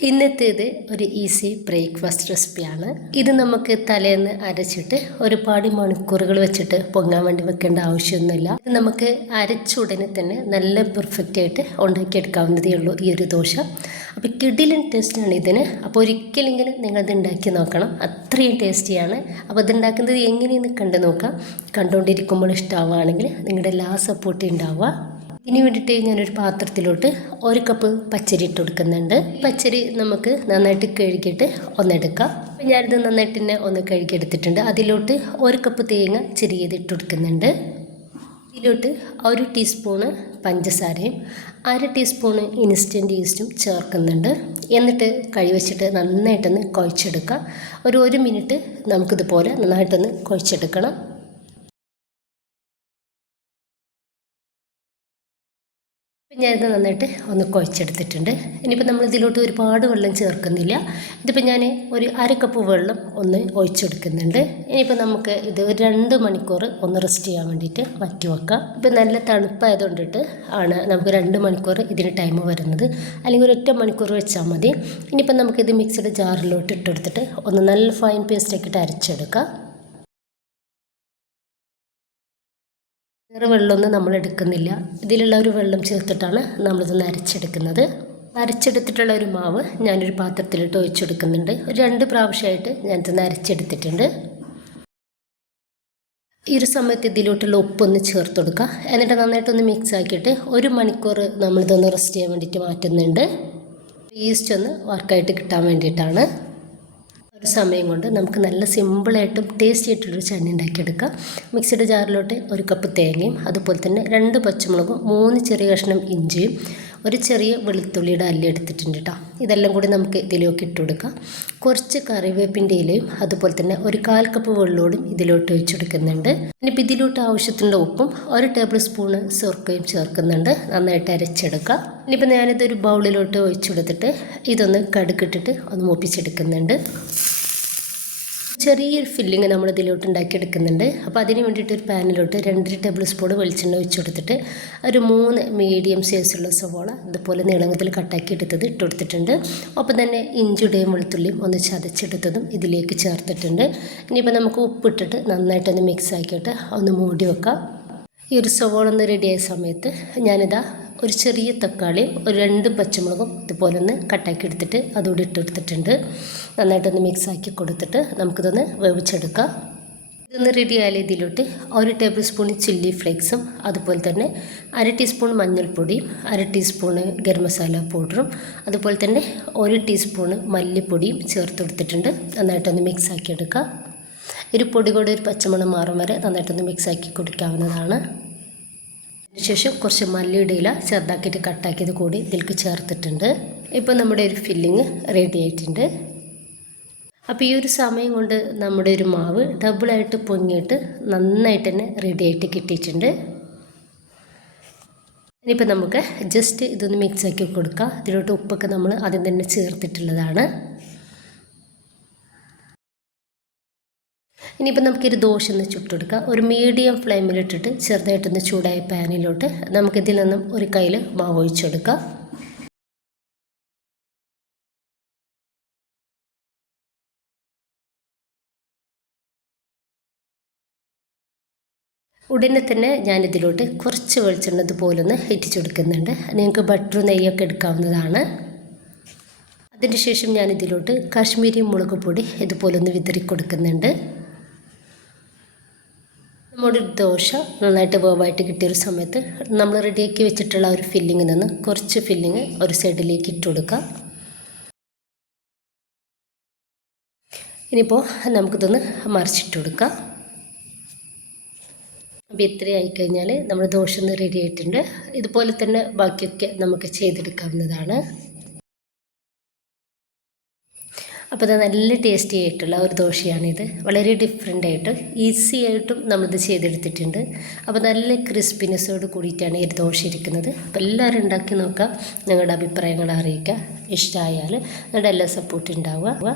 ഇന്നത്തേത് ഒരു easy breakfast റെസിപ്പിയാണ്. ഇത് നമുക്ക് തലേന്ന് അരച്ചിട്ട് ഒരുപാട് മണിക്കൂറുകൾ വെച്ചിട്ട് പൊങ്ങാൻ വേണ്ടി വെക്കേണ്ട ആവശ്യമൊന്നുമില്ല. ഇത് നമുക്ക് അരച്ചുടനെ തന്നെ നല്ല പെർഫെക്റ്റ് ആയിട്ട് ഉണ്ടാക്കിയെടുക്കാവുന്നതേ ഉള്ളൂ ഈ ഒരു ദോശ. അപ്പോൾ കിടിലൻ ടേസ്റ്റാണ് ഇതിന്. അപ്പോൾ ഒരിക്കലെങ്കിലും നിങ്ങളിത് ഉണ്ടാക്കി നോക്കണം, അത്രയും ടേസ്റ്റിയാണ്. അപ്പോൾ ഇതുണ്ടാക്കുന്നത് എങ്ങനെയെന്ന് കണ്ടു നോക്കാം. കണ്ടുകൊണ്ടിരിക്കുമ്പോൾ ഇഷ്ടമാവുകയാണെങ്കിൽ നിങ്ങളുടെ എല്ലാ സപ്പോർട്ടും ഉണ്ടാവുക. ഇനി വേണ്ടിയിട്ട് ഞാനൊരു പാത്രത്തിലോട്ട് 1 കപ്പ് പച്ചരി ഇട്ട് കൊടുക്കുന്നുണ്ട്. പച്ചരി നമുക്ക് നന്നായിട്ട് കഴുകിയിട്ട് ഒന്നെടുക്കാം. ഞാനിത് നന്നായിട്ട് തന്നെ ഒന്ന് കഴുകിയെടുത്തിട്ടുണ്ട്. അതിലോട്ട് 1 കപ്പ് തേങ്ങ ചെറിയത് ഇട്ട് കൊടുക്കുന്നുണ്ട്. ഇതിലോട്ട് 1 ടീസ്പൂണ് പഞ്ചസാരയും 1/2 ടീസ്പൂണ് ഇൻസ്റ്റൻറ്റ് ഈസ്റ്റും ചേർക്കുന്നുണ്ട്. എന്നിട്ട് വെച്ചിട്ട് നന്നായിട്ടൊന്ന് കുഴച്ചെടുക്കാം. ഒരു 1 മിനിറ്റ് നമുക്കിതുപോലെ നന്നായിട്ടൊന്ന് കുഴച്ചെടുക്കണം. ഞാനിത് നന്നായിട്ട് ഒന്ന് കുഴച്ചെടുത്തിട്ടുണ്ട്. ഇനിയിപ്പോൾ നമ്മൾ ഇതിലോട്ട് ഒരുപാട് വെള്ളം ചേർക്കുന്നില്ല. ഇതിപ്പോൾ ഞാൻ ഒരു 1/2 കപ്പ് വെള്ളം ഒന്ന് ഒഴിച്ചെടുക്കുന്നുണ്ട്. ഇനിയിപ്പോൾ നമുക്ക് ഇത് ഒരു 2 മണിക്കൂർ ഒന്ന് റെസ്റ്റ് ചെയ്യാൻ വേണ്ടിയിട്ട് മാറ്റി വെക്കാം. ഇപ്പോൾ നല്ല തണുപ്പായതുകൊണ്ടിട്ട് ആണ് നമുക്ക് 2 മണിക്കൂർ ഇതിന് ടൈം വരുന്നത്. അല്ലെങ്കിൽ ഒരു 1 മണിക്കൂർ വെച്ചാൽ മതി. ഇനിയിപ്പോൾ നമുക്കിത് മിക്സിയുടെ ജാറിലോട്ട് ഇട്ടെടുത്തിട്ട് ഒന്ന് നല്ല ഫൈൻ പേസ്റ്റാക്കിയിട്ട് അരച്ചെടുക്കാം. വേറെ വെള്ളമൊന്നും നമ്മൾ എടുക്കുന്നില്ല. ഇതിലുള്ള ഒരു വെള്ളം ചേർത്തിട്ടാണ് നമ്മളിതൊന്ന് അരച്ചെടുക്കുന്നത്. അരച്ചെടുത്തിട്ടുള്ള ഒരു മാവ് ഞാനൊരു പാത്രത്തിലിട്ട് ഒഴിച്ചെടുക്കുന്നുണ്ട്. ഒരു 2 പ്രാവശ്യമായിട്ട് ഞാനിതൊന്ന് അരച്ചെടുത്തിട്ടുണ്ട്. ഈ ഒരു സമയത്ത് ഇതിലോട്ടുള്ള ഉപ്പൊന്ന് ചേർത്ത് കൊടുക്കുക. എന്നിട്ട് നന്നായിട്ടൊന്ന് മിക്സ് ആക്കിയിട്ട് 1 മണിക്കൂർ നമ്മളിതൊന്ന് റെസ്റ്റ് ചെയ്യാൻ വേണ്ടിയിട്ട് മാറ്റുന്നുണ്ട്. ഈസ്റ്റ് ഒന്ന് വർക്കായിട്ട് കിട്ടാൻ വേണ്ടിയിട്ടാണ്. ഒരു സമയം കൊണ്ട് നമുക്ക് നല്ല സിമ്പിളായിട്ടും ടേസ്റ്റി ആയിട്ടുള്ളൊരു ചട്നി ഉണ്ടാക്കിയെടുക്കാം. മിക്സിയുടെ ജാറിലോട്ട് 1 കപ്പ് തേങ്ങയും അതുപോലെ തന്നെ 2 പച്ചമുളകും 3 ചെറിയ കഷ്ണം ഇഞ്ചിയും ഒരു ചെറിയ വെളുത്തുള്ളിയുടെ അല്ലി എടുത്തിട്ടുണ്ട് കേട്ടോ. ഇതെല്ലാം കൂടി നമുക്ക് ഇതിലേക്ക് ഇട്ട് കൊടുക്കാം. കുറച്ച് കറിവേപ്പിൻ്റെ ഇലയും അതുപോലെ തന്നെ ഒരു 1/4 കപ്പ് വെള്ളോടും ഇതിലോട്ട് ഒഴിച്ചെടുക്കുന്നുണ്ട്. ഇനിയിപ്പോൾ ഇതിലോട്ട് ആവശ്യത്തിനുള്ള ഉപ്പും 1 ടേബിൾ സ്പൂണ് സുർക്കയും ചേർക്കുന്നുണ്ട്. നന്നായിട്ട് അരച്ചെടുക്കാം. ഇനിയിപ്പോൾ ഞാനിതൊരു ബൗളിലോട്ട് ഒഴിച്ചെടുത്തിട്ട് ഇതൊന്ന് കടുകിട്ടിട്ട് ഒന്ന് മൂപ്പിച്ചെടുക്കുന്നുണ്ട്. ചെറിയൊരു ഫില്ലിങ് നമ്മൾ ഇതിലോട്ട് ഉണ്ടാക്കിയെടുക്കുന്നുണ്ട്. അപ്പോൾ അതിന് വേണ്ടിയിട്ട് ഒരു പാനിലോട്ട് 2 ടേബിൾ സ്പൂൺ വെളിച്ചെണ്ണ ഒഴിച്ച് കൊടുത്തിട്ട് ഒരു 3 മീഡിയം സൈസുള്ള സവോള ഇതുപോലെ നീളത്തിൽ കട്ടാക്കി എടുത്തത് ഇട്ട് കൊടുത്തിട്ടുണ്ട്. ഒപ്പം തന്നെ ഇഞ്ചിയുടെയും വെളുത്തുള്ളിയും ഒന്ന് ചതച്ചെടുത്തതും ഇതിലേക്ക് ചേർത്തിട്ടുണ്ട്. ഇനിയിപ്പോൾ നമുക്ക് ഉപ്പിട്ടിട്ട് നന്നായിട്ടൊന്ന് മിക്സ് ആക്കിയിട്ട് ഒന്ന് മൂടി വെക്കാം. ഈ ഒരു സവോള ഒന്ന് റെഡിയായ സമയത്ത് ഞാനിതാ ഒരു ചെറിയ തക്കാളിയും ഒരു 2 പച്ചമുളകും ഇതുപോലെ ഒന്ന് കട്ടാക്കി എടുത്തിട്ട് അതുകൂടി ഇട്ടെടുത്തിട്ടുണ്ട്. നന്നായിട്ടൊന്ന് മിക്സ് ആക്കി കൊടുത്തിട്ട് നമുക്കിതൊന്ന് വേവിച്ചെടുക്കാം. ഇതൊന്ന് റെഡി ആയാലും ഇതിലോട്ട് 1 ടേബിൾ സ്പൂൺ ചില്ലി ഫ്ലേക്സും അതുപോലെ തന്നെ 1/2 ടീസ്പൂൺ മഞ്ഞൾപ്പൊടിയും 1/2 ടീസ്പൂണ് ഗരം മസാല പൗഡറും അതുപോലെ തന്നെ 1 ടീസ്പൂണ് മല്ലിപ്പൊടിയും ചേർത്ത് കൊടുത്തിട്ടുണ്ട്. നന്നായിട്ടൊന്ന് മിക്സ് ആക്കി എടുക്കാം. ഒരു പൊടി കൂടി ഒരു പച്ചമണം മാറും വരെ നന്നായിട്ടൊന്ന് മിക്സ് ആക്കി കൊടുക്കാവുന്നതാണ്. ശേഷം കുറച്ച് മല്ലിയുടെ ഇല ചെറുതാക്കിയിട്ട് കട്ടാക്കിയത് കൂടി ഇതിലേക്ക് ചേർത്തിട്ടുണ്ട്. ഇപ്പോൾ നമ്മുടെ ഒരു ഫില്ലിങ് റെഡി ആയിട്ടുണ്ട്. അപ്പോൾ ഈ ഒരു സമയം കൊണ്ട് നമ്മുടെ ഒരു മാവ് ഡബിളായിട്ട് പൊങ്ങിയിട്ട് നന്നായിട്ട് തന്നെ റെഡി ആയിട്ട് കിട്ടിയിട്ടുണ്ട്. ഇനിയിപ്പോൾ നമുക്ക് ജസ്റ്റ് ഇതൊന്ന് മിക്സ് ആക്കി കൊടുക്കാം. ഇതിലോട്ട് ഉപ്പൊക്കെ നമ്മൾ ആദ്യം തന്നെ ചേർത്തിട്ടുള്ളതാണ്. ഇനിയിപ്പോൾ നമുക്കൊരു ദോശ ഒന്ന് ചുട്ടെടുക്കാം. ഒരു മീഡിയം ഫ്ലെയിമിലിട്ടിട്ട് ചെറുതായിട്ടൊന്ന് ചൂടായ പാനിലോട്ട് നമുക്കിതിൽ നിന്നും ഒരു കയ്യിൽ മാവ് ഒഴിച്ചെടുക്കാം. ഉടനെ തന്നെ ഞാനിതിലോട്ട് കുറച്ച് വെളിച്ചെണ്ണ ഇതുപോലൊന്ന് ഇറ്റിച്ചു കൊടുക്കുന്നുണ്ട്. നിങ്ങൾക്ക് ബട്ടർ നെയ്യൊക്കെ എടുക്കാവുന്നതാണ്. അതിന് ശേഷം ഞാനിതിലോട്ട് കാശ്മീരി മുളക് പൊടി ഇതുപോലൊന്ന് വിതറി കൊടുക്കുന്നുണ്ട്. നമ്മുടെ ദോശ നന്നായിട്ട് വേവായിട്ട് കിട്ടിയൊരു സമയത്ത് നമ്മൾ റെഡിയാക്കി വെച്ചിട്ടുള്ള ഒരു ഫില്ലിങ്ങിൽ നിന്ന് കുറച്ച് ഫില്ലിങ് ഒരു സൈഡിലേക്ക് ഇട്ട് കൊടുക്കാം. ഇനിയിപ്പോൾ നമുക്കിതൊന്ന് മറിച്ചിട്ട് കൊടുക്കാം. അപ്പോൾ ഇത്രയായി കഴിഞ്ഞാൽ നമ്മുടെ ദോശ ഒന്ന് റെഡി ആയിട്ടുണ്ട്. ഇതുപോലെ തന്നെ ബാക്കിയൊക്കെ നമുക്ക് ചെയ്തെടുക്കാവുന്നതാണ്. അപ്പോൾ അത് നല്ല ടേസ്റ്റി ആയിട്ടുള്ള ഒരു ദോശയാണിത്. വളരെ ഡിഫറെൻ്റ് ആയിട്ട് ഈസി ആയിട്ടും നമ്മളിത് ചെയ്തെടുത്തിട്ടുണ്ട്. അപ്പോൾ നല്ല ക്രിസ്പിനെസ്സോട് കൂടിയിട്ടാണ് ഈ ദോശ ഇരിക്കുന്നത്. അപ്പോൾ എല്ലാവരും ഉണ്ടാക്കി നോക്കാം. നിങ്ങളുടെ അഭിപ്രായങ്ങൾ അറിയിക്കുക. ഇഷ്ടമായാൽ നിങ്ങളുടെ എല്ലാ സപ്പോർട്ടും ഉണ്ടാവുക.